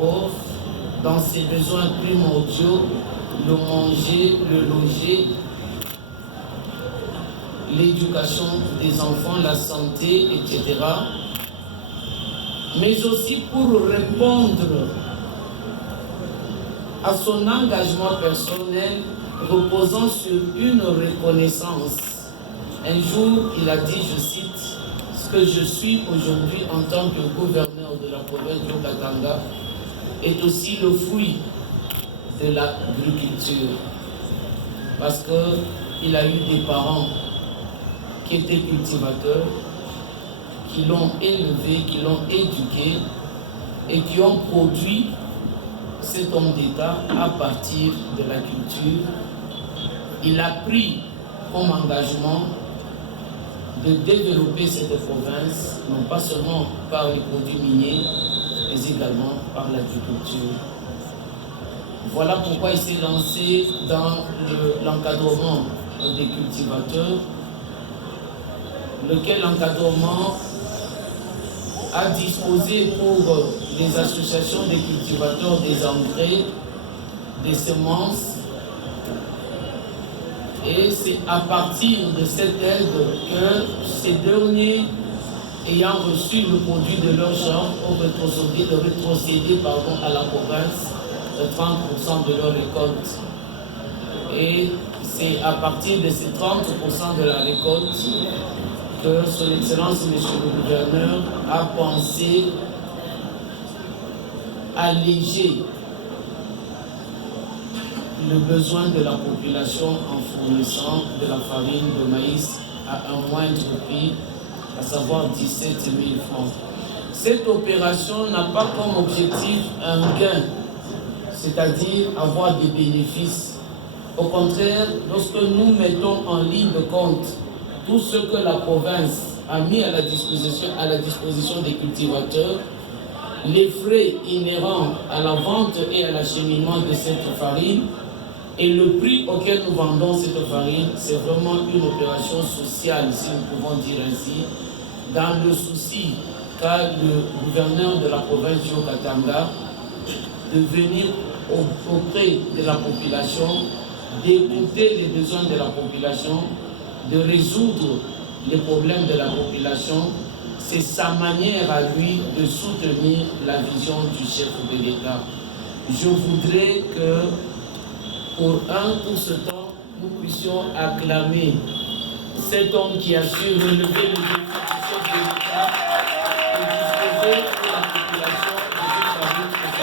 d'abord dans ses besoins primordiaux, le manger, le loger, l'éducation des enfants, la santé, etc. Mais aussi pour répondre à son engagement personnel reposant sur une reconnaissance. Un jour, il a dit, je cite, « Ce que je suis aujourd'hui en tant que gouverneur de la province du Katanga est aussi le fruit de l'agriculture. » Parce qu'il a eu des parents qui étaient cultivateurs, qui l'ont élevé, qui l'ont éduqué et qui ont produit cet homme d'État à partir de la culture. Il a pris comme engagement de développer cette province, non pas seulement par les produits miniers, mais également par l'agriculture. Voilà pourquoi il s'est lancé dans l'encadrement des cultivateurs, lequel encadrement a disposé pour les associations des cultivateurs des engrais, des semences, et c'est à partir de cette aide que ces derniers, ayant reçu le produit de leur champ, ont rétrocédé à la province de 30% de leur récolte. Et c'est à partir de ces 30% de la récolte que Son Excellence, Monsieur le Gouverneur, a pensé alléger le besoin de la population en fournissant de la farine de maïs à un moindre prix, à savoir 17 000 francs. Cette opération n'a pas comme objectif un gain, c'est-à-dire avoir des bénéfices. Au contraire, lorsque nous mettons en ligne de compte tout ce que la province a mis à la disposition des cultivateurs, les frais inhérents à la vente et à l'acheminement de cette farine et le prix auquel nous vendons cette farine, c'est vraiment une opération sociale, si nous pouvons dire ainsi, dans le souci qu'a le gouverneur de la province du Haut-Katanga de venir auprès de la population, d'écouter les besoins de la population, de résoudre les problèmes de la population. C'est sa manière à lui de soutenir la vision du chef de l'État. Je voudrais que pour ce temps, nous puissions acclamer cet homme qui a su relever le défi du chef de l'État et disposer pour la population de cette famille après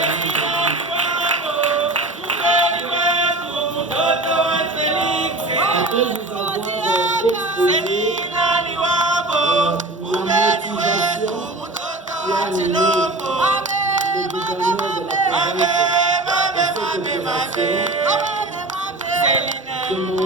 vous avoir exposé le gouverneur de la province de